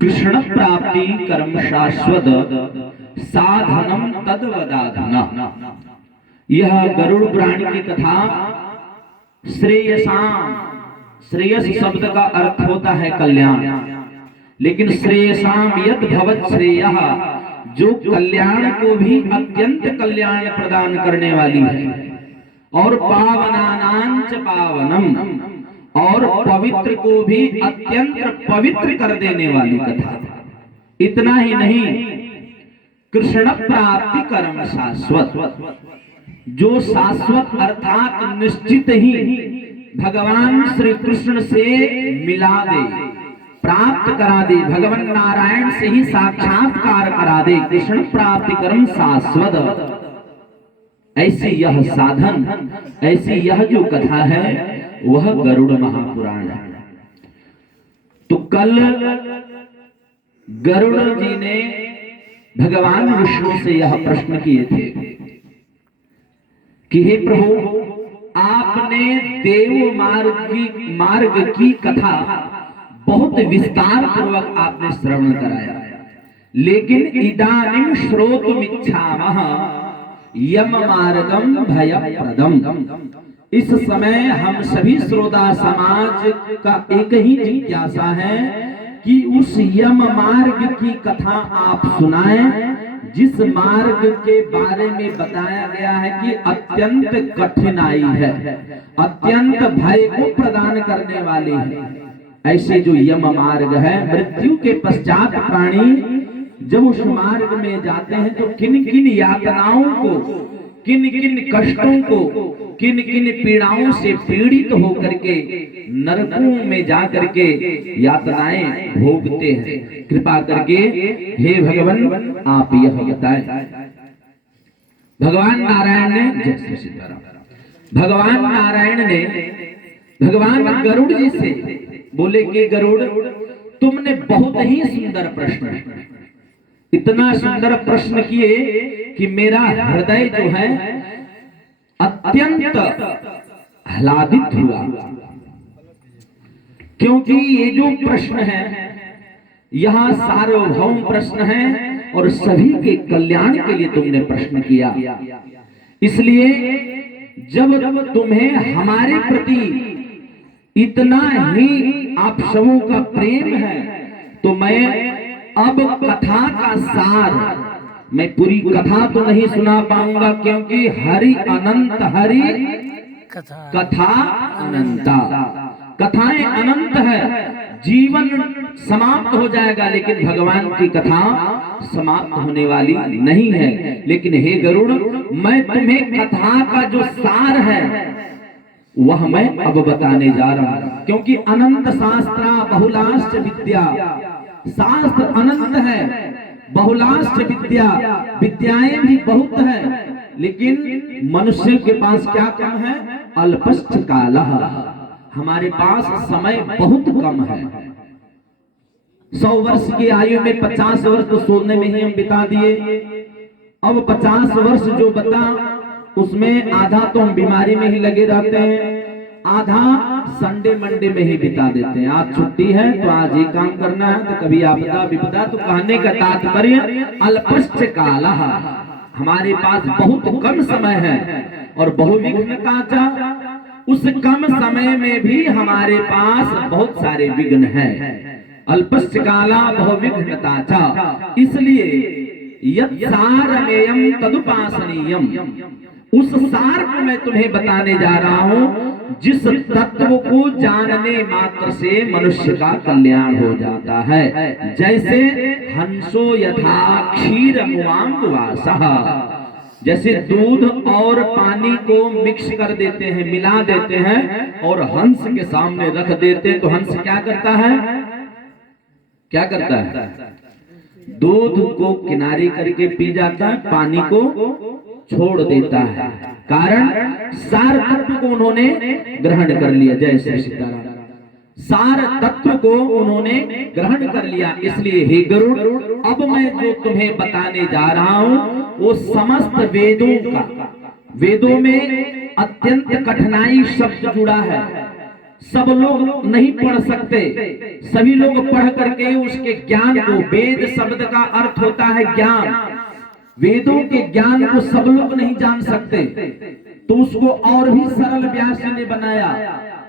कृष्ण प्राप्ति कर्म शाश्वत साधनम तद्वदाधना। यह गरुड़ पुराण की कथा श्रेयसाम, श्रेयस शब्द का अर्थ होता है कल्याण, लेकिन श्रेयसाम यद भवत श्रेयः, जो कल्याण को भी अत्यंत कल्याण प्रदान करने वाली है, और पावनानांच पावनम, और पवित्र को भी अत्यंत पवित्र कर देने वाली कथा। इतना ही नहीं, कृष्ण प्राप्ति कर्म शाश्वत, जो शाश्वत अर्थात निश्चित ही भगवान श्री कृष्ण से मिला दे, प्राप्त करा दे, भगवान नारायण से ही साक्षात्कार करा दे। कृष्ण प्राप्ति कर्म शाश्वत, ऐसी यह साधन, ऐसी यह जो कथा है वह गरुड़ महापुराण है। तो कल गरुड़ जी ने भगवान विष्णु से यह प्रश्न किए थे कि हे प्रभु, आपने देव मार्ग की कथा बहुत विस्तार पूर्वक आपने श्रवण कराया, लेकिन इदानीं श्रोतुमिच्छामः यम मार्गम भयप्रदम। इस समय हम सभी श्रोता समाज का एक ही जिज्ञासा है कि उस यम मार्ग की कथा आप सुनाएं, जिस मार्ग के बारे में बताया गया है कि अत्यंत कठिनाई है, अत्यंत भय को प्रदान करने वाली है। ऐसे जो यम मार्ग है, मृत्यु के पश्चात प्राणी जब उस मार्ग में जाते हैं तो किन किन यातनाओं को, किन किन कष्टों को, किन किन पीड़ाओं से पीड़ित होकर के नरकों में जाकर के यातनाएं भोगते हैं। कृपा करके हे भगवान आप यह बताएं। भगवान नारायण ने, जय श्री सीताराम, भगवान नारायण ने भगवान गरुड़ जी से बोले कि गरुड़, तुमने बहुत ही सुंदर प्रश्न, इतना सुंदर प्रश्न किए कि मेरा हृदय जो है अत्यंत आह्लादित हुआ, क्योंकि ये जो प्रश्न है यह सार्वभौम प्रश्न है और सभी के कल्याण के लिए तुमने प्रश्न किया। इसलिए जब तुम्हें हमारे प्रति इतना ही आप सबों का प्रेम है, तो मैं अब कथा का सार, मैं पूरी कथा तो नहीं सुना पाऊंगा, क्योंकि हरि अनंत, हरि कथा अनंता, कथाएं अनंत है, जीवन समाप्त हो जाएगा, लेकिन भगवान की कथा समाप्त होने वाली नहीं है। लेकिन हे गरुड़, मैं तुम्हें कथा का जो सार है वह मैं अब बताने जा रहा हूं, क्योंकि अनंत शास्त्रा बहुलाश्च विद्या, शास्त्र अनंत है, बहुलाश्च विद्या, विद्याएं भी बहुत है, लेकिन मनुष्य के पास क्या कम है? अल्पश्च कालः, हमारे पास समय बहुत कम है। 100 वर्ष की आयु में 50 वर्ष तो सोने में ही हम बिता दिए, अब 50 वर्ष जो बता उसमें आधा तो हम बीमारी में ही लगे रहते हैं, आधा संडे मंडे में ही बिता देते हैं। आज छुट्टी है तो आज ये काम करना है, तो कभी आपदा विपदा। तो कहने का तात्पर्य अल्पश्च कालः, हमारे पास बहुत कम समय है, और बहुविघ्नता, उस कम समय में भी हमारे पास बहुत सारे विघ्न हैं। अल्पश्च कालः बहुविघ्नता, इसलिए यत् सारमेयं तदुपासनीयम्, उस सार को मैं तुम्हें बताने जा रहा हूं, जिस तत्व को जानने मात्र से मनुष्य का कल्याण हो जाता है। जैसे हंसो यथा क्षीरमुवाम्बुवासः, जैसे दूध और पानी को मिक्स कर देते हैं, मिला देते हैं और हंस के सामने रख देते हैं, तो हंस क्या करता है? क्या करता है? दूध को किनारे करके पी जाता है, पानी को छोड़ देता है। कारण सार तत्व को उन्होंने ग्रहण कर लिया। जय श्री सीताराम। सार तत्व को उन्होंने ग्रहण कर लिया। इसलिए हे गरुड़, अब मैं जो तुम्हें बताने जा रहा हूं वो समस्त वेदों का, वेदों में अत्यंत कठिनाई शब्द जुड़ा है, सब लोग नहीं पढ़ सकते, सभी लोग पढ़ करके उसके ज्ञान को, वेद शब्द का अर्थ होता है ज्ञान, वेदों के ज्ञान को सब लोग नहीं जान सकते, तो उसको और भी सरल व्यास जी ने बनाया।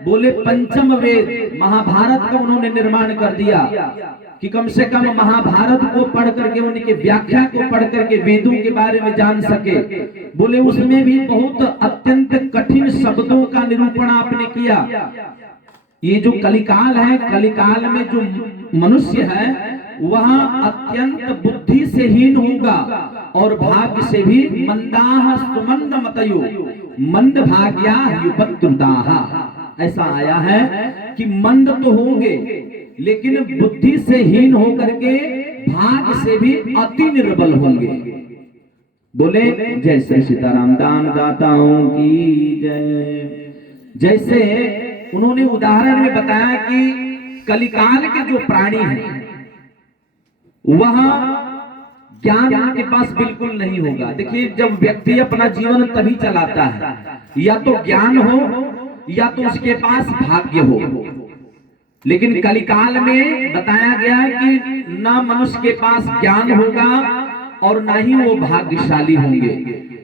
बोले पंचम वेद महाभारत का उन्होंने निर्माण कर दिया कि कम से कम महाभारत को पढ़ करके, उनकी व्याख्या को पढ़ करके वेदों के बारे में जान सके। बोले उसमें भी बहुत अत्यंत कठिन शब्दों का निरूपण आपने किया। ये जो कलिकाल है, कलिकाल में जो मनुष्य है वह अत्यंत बुद्धि से हीन होगा और भाग्य से भी मंदाह सुमंद मतयो मंद भाग्या युपद्रुदाह। ऐसा आया है कि मंद तो होंगे लेकिन बुद्धि से हीन होकर के भाग्य से भी अति निर्बल होंगे। बोले जय श्री सीताराम, दान दाताओं की जय। जैसे उन्होंने उदाहरण में बताया कि कलिकाल के जो प्राणी हैं वह ज्ञान उनके पास बिल्कुल नहीं होगा। देखिए जब व्यक्ति अपना जीवन तभी चलाता है या तो ज्ञान हो या तो उसके पास भाग्य हो, लेकिन कलिकाल में बताया गया कि ना मनुष्य के पास ज्ञान होगा और ना ही वो भाग्यशाली होंगे।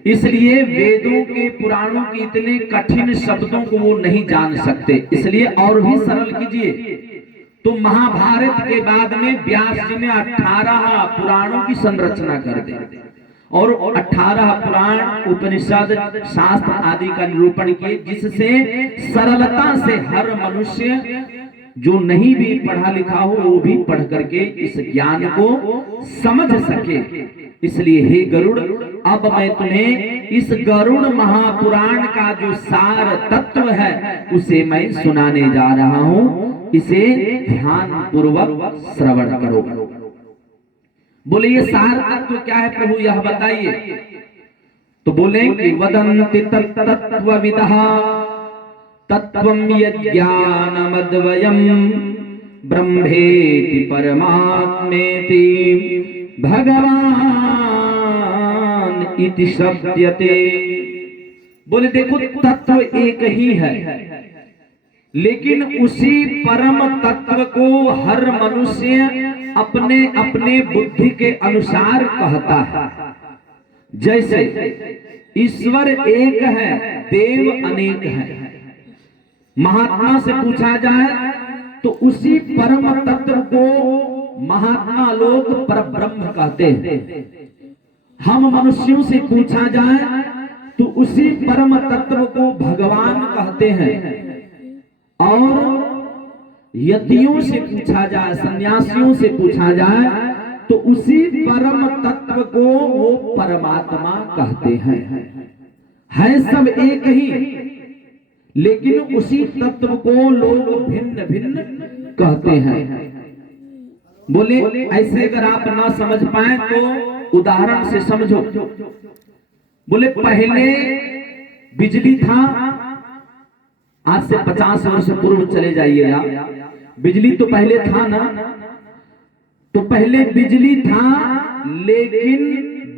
इसलिए वेदों के पुराणों के इतने कठिन शब्दों को वो नहीं जान सकते, इसलिए और भी सरल कीजिए। तो महाभारत के बाद में व्यास जी ने 18 पुराणों की संरचना कर दी और 18 पुराण, उपनिषद, शास्त्र आदि का निरूपण किए, जिससे सरलता से हर मनुष्य जो नहीं भी पढ़ा लिखा हो वो भी पढ़ करके इस ज्ञान को समझ सके। इसलिए हे गरुड़, अब मैं तुम्हें इस गरुड़ महापुराण का जो सार तत्व है उसे मैं सुनाने जा रहा हूं, इसे ध्यान पूर्वक श्रवण करो। बोले ये सार तत्व क्या है प्रभु, यह बताइए। तो बोले कि वदन्ति तत्त्वविदः तत्त्वं यज्ञानमद्वयम् ब्रह्मेति परमात्मेति भगवान इति शब्दयते। बोले देखो तत्व एक ही है, लेकिन उसी परम तत्व को हर मनुष्य अपने अपने बुद्धि के अनुसार कहता है। जैसे ईश्वर एक है, देव अनेक है। महात्मा से पूछा जाए तो उसी परम तत्व को महात्मा लोग परब्रह्म कहते हैं। हम मनुष्यों से पूछा जाए तो उसी परम तत्व को भगवान कहते हैं। और यतियों से पूछा जाए, सन्यासियों से पूछा जाए तो उसी परम तत्व को वो परमात्मा कहते हैं। है सब एक ही, लेकिन उसी तत्व को लोग भिन्न भिन्न कहते हैं। बोले ऐसे अगर आप ना समझ पाए तो उदाहरण से समझो। बोले पहले बिजली था, आज से 50 वर्ष पूर्व चले जाइए आप, बिजली तो पहले था ना। तो पहले बिजली था, लेकिन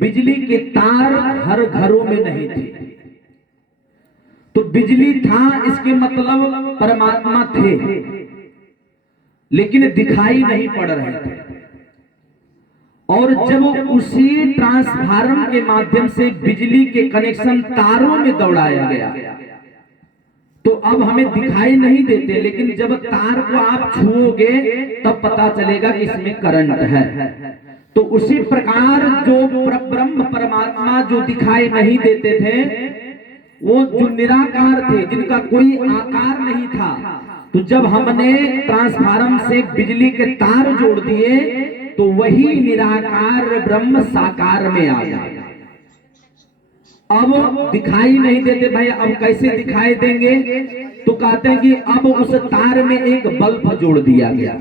बिजली के तार हर घरों में नहीं थे। तो बिजली था इसके मतलब परमात्मा थे, लेकिन दिखाई नहीं पड़ रहे थे। और जब उसी ट्रांसफार्मर के माध्यम से बिजली के कनेक्शन तारों में दौड़ाया गया तो अब हमें दिखाई नहीं देते, लेकिन जब तार को आप छुओगे तब पता चलेगा कि इसमें करंट है। तो उसी प्रकार जो ब्रह्म परमात्मा जो दिखाई नहीं देते थे, वो जो निराकार थे, जिनका कोई आकार नहीं था, तो जब हमने ट्रांसफार्मर से बिजली के तार जोड़ दिए तो वही निराकार ब्रह्म साकार में आ गया। अब दिखाई नहीं देते भाई, अब कैसे दिखाई देंगे? तो कहते हैं कि अब उस तार में एक बल्ब जोड़ दिया गया।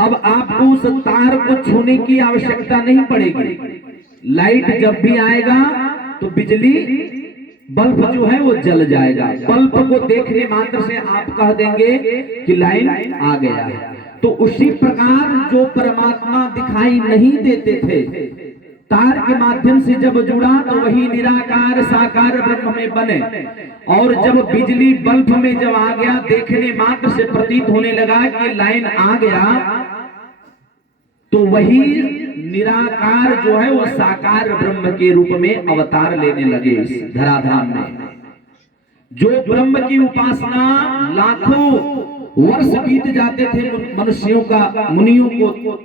अब आपको उस तार को छूने की आवश्यकता नहीं पड़ेगी। लाइट जब भी आएगा तो बिजली बल्ब जो है वो जल जाएगा। बल्ब को देखने मात्र से आप कह देंगे कि लाइन आ गया है। तो उसी प्रकार जो परमात्मा दिखाई नहीं देते थे, तार के माध्यम से जब जुड़ा तो वही निराकार साकार ब्रह्म में बने। और जब बिजली बल्ब में जब आ गया, देखने मात्र से प्रतीत होने लगा कि लाइन आ गया, तो वही निराकार जो है वो साकार ब्रह्म के रूप में अवतार लेने लगे इस धराधाम में। जो ब्रह्म की उपासना लाखों वर्ष बीत जाते थे मनुष्यों का, मुनियों को